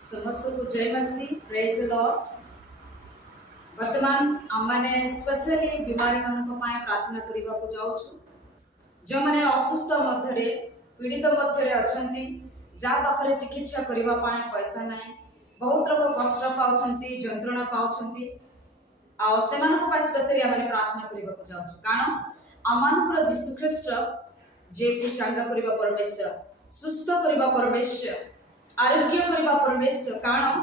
समस्त को जय मसीह प्रेज द लॉर्ड। वर्तमान आमने स्पेशली बीमारी मानक पाए प्रार्थना करबा को जाऊ छु जो माने असुस्थ मध्यरे पीड़ित मध्यरे अछंती जा पाखरे चिकित्सा करबा पाए पैसा नाही बहुत लोग कष्ट पाउछंती जंत्रणा पाउछंती आ सेमानक पाए स्पेशली आमने प्रार्थना करबा को जाऊ छु कारण आमानकर यीशु ख्रीष्ट जे कि चांगा करबा परमेश्वर सुस्थ करबा परमेश्वर आरोग्य करबा परमेश्वर कारण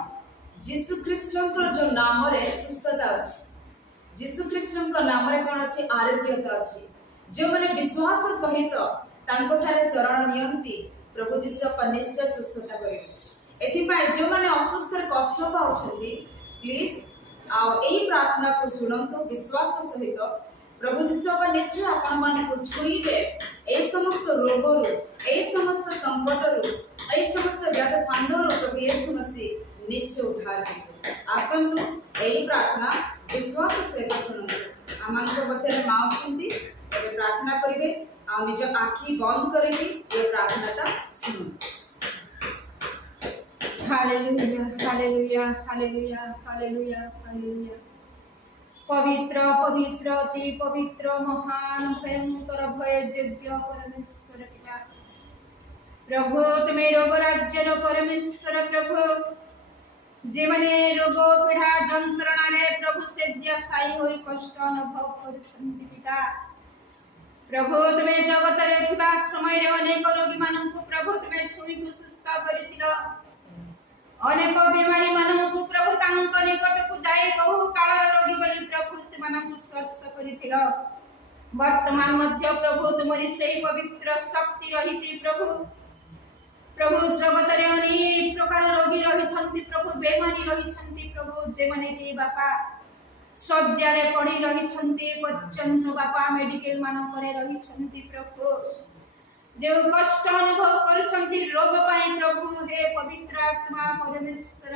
यीशु ख्रीष्टंकर जो नाम रे सुस्थता अछि यीशु ख्रीष्टंकर नाम रे कोन अछि आरोग्यता अछि जो माने विश्वास सहित तांको ठारे शरण नियंती प्रभु यीशु निश्चय सुस्थता करिवे एथि पाए जो माने असुस्थ रे कष्ट पाउछंती प्लीज आ एही प्रार्थना को सुनंतो विश्वास सहित प्रभु यीशु निश्चय आपण मान को छुईबे ए समस्त रोगरु ए समस्त संकटरु ए समस्त व्याधि फांदरु प्रभु यीशु मसीह निश्चय उद्धार करिवे आसंतु एही प्रार्थना विश्वास सहित सुनंतो आमानक मध्यरे मां अछंती एबे प्रार्थना करिवे आ निज आखी बंद करिवे ए प्रार्थनाटा सुनंतो। Hallelujah hallelujah hallelujah hallelujah hallelujah. पवित्र पवित्र अति पवित्र महान भयंकर भय योग्य परमेश्वर पिता प्रभु तुम्हें रोग राज्यर परमेश्वर प्रभु जे माने रोग पीड़ा जंत्रणा रे प्रभु सेज्या साई होई कष्ट अनुभव करछंती पिता प्रभु तुम्हें जगत रे थिबा समय रे अनेक रोगी माननकु प्रभु तुम्हें छुई को सुस्थ करिथिलो अनेक बीमारी माननकु प्रभु तांक निकट को जाई बहु काल रोगी बलि प्रभु से मानकु स्पर्श करिथिलो वर्तमान मध्य प्रभु तुमरी सेही पवित्र शक्ति रहिछि प्रभु प्रभु जगत रे अनेक प्रकार रोगी रहिछंती प्रभु बेमारी रहिछंती प्रभु जे माने कि बापा शଯ୍ୟା रे पड़ी रहिछंती पर्यंत बापा मेडिकल मानकरे रहिछंती प्रभु जो कष्ट अनुभव करछंती रोग पाई प्रभु हे पवित्र आत्मा परमेश्वर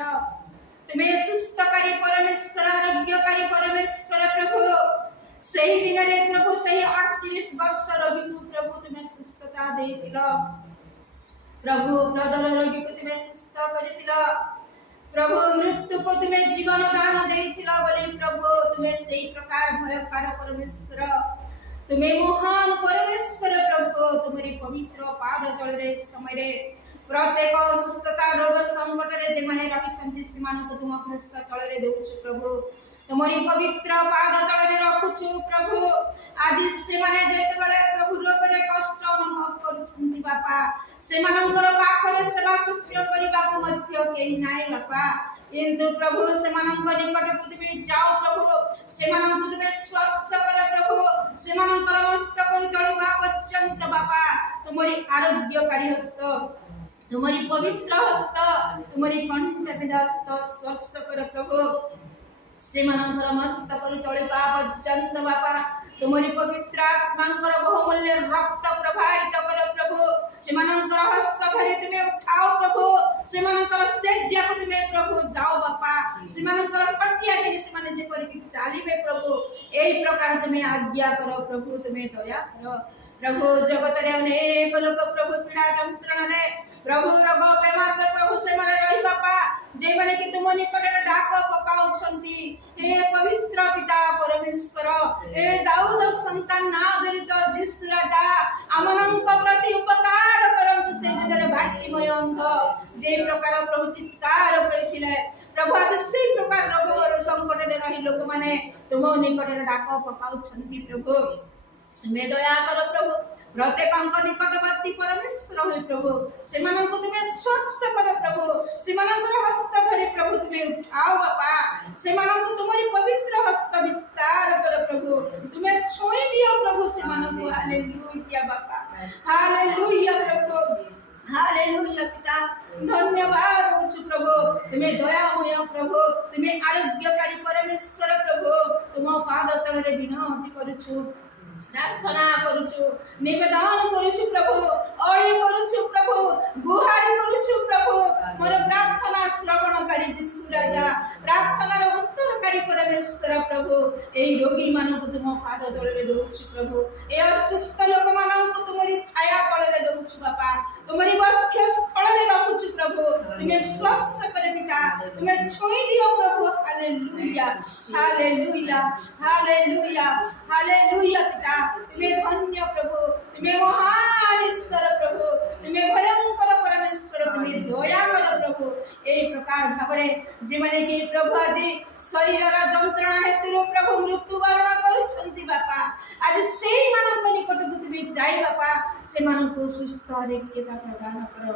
तुम्हें सुस्थकारी परमेश्वर आरोग्यकारी परमेश्वर प्रभु सही दिन रे प्रभु सही 38 वर्ष रोगी को प्रभु तुम्हें सुस्थता देथिलो प्रभु प्रदल रोगी को तुम्हें सुस्थ करिथिलो प्रभु मृत्यु को तुम्हें जीवन दान देथिलो बोली प्रभु तुम्हें सही प्रकार भयकार परमेश्वर तुम्हें महान परमेश्वर प्रभु तुम्हारी पवित्र पाद तले रे समय रे प्रत्येक सुस्थता रोग संकट रे जे माने रहिछंती सीमान को तुम कृष्ण तले रे देउछु प्रभु तुम्हारी पवित्र पाद तले रे रखुछु प्रभु आज से माने जेते बळे प्रभु रोग रे कष्ट अनुभव करछंती बापा से मानकर पाखरे सेवा सुस्थिर करिबा को मध्य केही नाही बापा किंतु प्रभु से मानक निकट को तुमे जाओ प्रभु से मानक तुमे स्पर्श कर प्रभु से मानकर मस्तक तळिबा पर्यंत बापा तुम्हारी आरोग्यकारी हस्त तुम्हारी पवित्र हस्त तुम्हारी कंठ हस्त स्पर्श कर प्रभु से मानकर मस्तक तळिबा पर्यंत बापा तुम्हारी पवित्र आत्मांकर बहुमूल्य रक्त प्रवाहित कर प्रभु से मानकर हस्त धरि तुमे उठाओ प्रभु से मानकर सेज्या को तुमे प्रभु जाओ बापा से मानकर पट्टिया के से माने जे पर कि चालिबे प्रभु एही प्रकार तुमे आज्ञा करो प्रभु तुमे दया करो प्रभु जगत रे अनेक लोक प्रभु पीड़ा जंत्रणा रे प्रभु रोग बेमार प्रभु से माने रही बापा जे माने कि तुम निकट रे डाक पकाउ छंती हे पवित्र पिता परमेश्वर हे दाऊद संतान ना जनित यीशु राजा आमनंक प्रति उपकार करंतु से जने भाटीमय अंत जे प्रकार प्रभु चित्कार करिथिले प्रभु आज से प्रकार रोग संकट रे रही लोक माने तुम निकट रे डाक पकाउ छंती प्रभु तुम्हें दया करो प्रभु प्रत्येक अंक निकटवर्ती परमेश्वर होय प्रभु सेमानंको तुम्हें स्पर्श करो प्रभु सेमानंकर हस्त धरि प्रभु तुम्हें उठाओ बापा सेमानंको तुम्हारी पवित्र हस्त विस्तार करो प्रभु तुम्हें छुई दियो प्रभु सेमानंको हालेलुया बापा हालेलुया प्रभु हालेलुया पिता धन्यवाद होछु प्रभु तुम्हें दयामय प्रभु तुम्हें आरोग्यकारी परमेश्वर प्रभु तुम पाद तले विनती करूछु प्रार्थना करूछु निवेदन करूछु प्रभु ओळी करूछु प्रभु गुहारी करूछु प्रभु मोर प्रार्थना श्रवणकारी यीशु राजा प्रार्थनार उत्तरकारी परमेश्वर प्रभु एही रोगी मानकु तुम पाद तळे दउछु प्रभु ए असुस्थ लोक मानकु तुमरी छाया तळे दउछु बापा तुमरी वक्ष स्थळे रखुछु प्रभु तुमे स्पर्श करे पिता तुम्हें छुई दियो प्रभु हालेलुया हालेलुया हालेलुया हालेलुया पिता तुम्हें धन्य प्रभु तुम्हें महान ईश्वर प्रभु तुम्हें भयंकर परमेश्वर तुम्हें दयामय प्रभु ए प्रकार भाବରେ जेमाने कि प्रभु आज शरीर रा जंत्रणा हेतु प्रभु मृत्युवरण करूछंती बापा आज सेही मानक निकट तुम्हें जाई बापा से मानको सुस्थ आरोग्यता प्रदान करो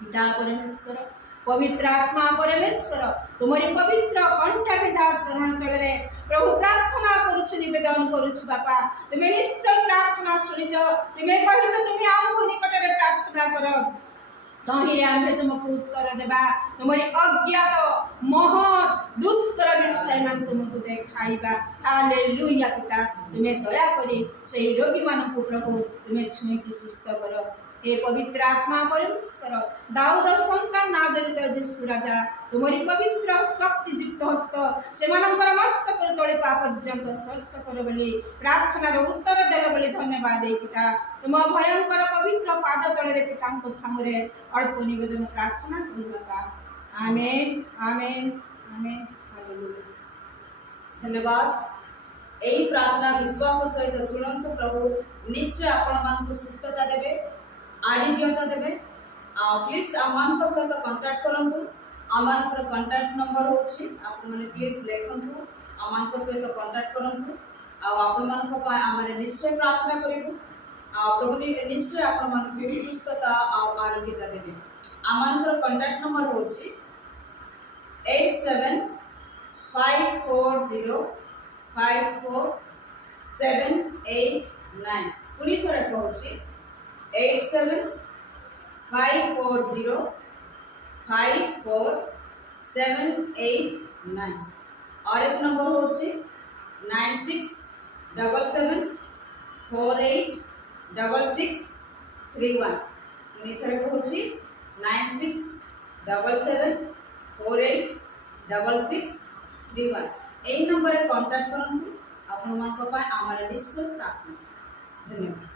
पिता परमेश्वर पवित्र आत्मा परमेश्वर तुम्हारी पवित्र कंठा विधा चरण तले प्रभु प्रार्थना करूछु निवेदन करूछु बापा तुम्हें निश्चय प्रार्थना सुनिज तुम्हें कहिछ तुम्हें आम निकट रे प्रार्थना करो तहिरे आम्हे तुमको उत्तर देबा तुम्हारी अज्ञात महत् दुष्कर विषय मान तुमको देखाइबा हालेलुया पिता तुम्हें दया करी से रोगी मानक प्रभु तुम्हें छुई के सुस्थ करो हे पवित्र आत्मा परमेश्वर दाऊद संतान नाजरित यीशु राजा तुम्हारी पवित्र शक्ति युक्त हस्त से मानकर मस्तक तले पा पर्यंत स्पर्श कर बोली प्रार्थना रो उत्तर देल बोली धन्यवाद हे पिता तुम भयंकर पवित्र पाद तले रे पिता को छामरे अल्प निवेदन प्रार्थना करिबा आमेन आमेन आमेन हालेलुया धन्यवाद एही प्रार्थना विश्वास सहित शुणंतु प्रभु निश्चय आपण मानक सुस्थता देबे आरोग्यता देबे प्लीज आमान सहित कांटेक्ट करंतु आमान कांटेक्ट नंबर होछि आपण माने प्लीज लेखंतु आमान सहित कांटेक्ट करंतु आपण मान आमे निश्चय प्रार्थना करिबु प्रभु निश्चय आपण मान सुस्थता आरोग्यता देबे आमान कांटेक्ट नंबर होछि 8754054789 पुनी थोड़ा कहछि 8754054789 और एक नंबर होछि 9677486631 पुनी थोड़ा कहछि 9677486631 এই নম্বরে কন্টাক্ট করন্তু আপনার মানক পায় আমার নিশ্চয় প্রার্থনা ধন্যবাদ।